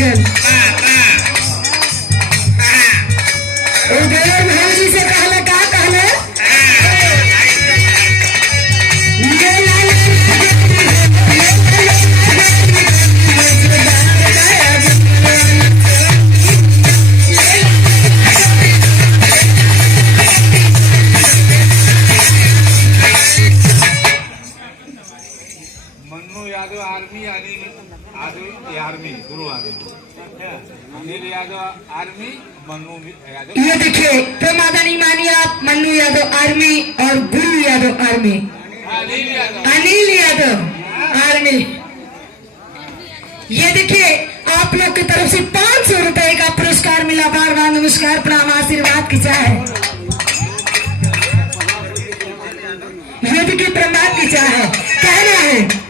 गल उदय भाजी से कहले का कहले मन्नू यादव आर्मी आणि आर्मी गुरु आर्मी अनिल यादव आर्मी मन्नू यादव। ये देखिए प्रमादन ईमानी आप मन्नू यादव आर्मी और गुरु यादव आर्मी अनिल यादव आर्मी। ये देखिए आप लोग की तरफ से 500 रुपए का पुरस्कार मिला। बार बार नमस्कार प्रणाम आशीर्वाद की चाह है। ये देखिए प्रमाद की चाह है कहना है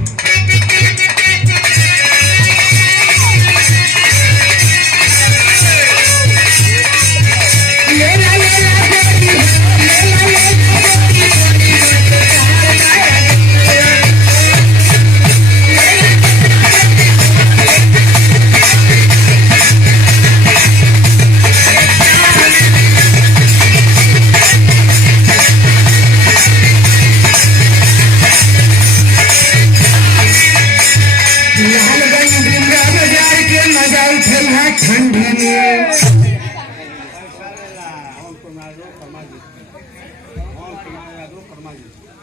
ठंडी में।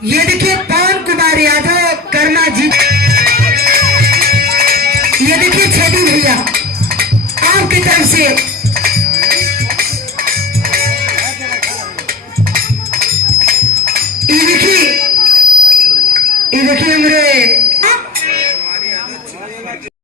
ये देखिए पवन कुमार यादव कर्मा जी।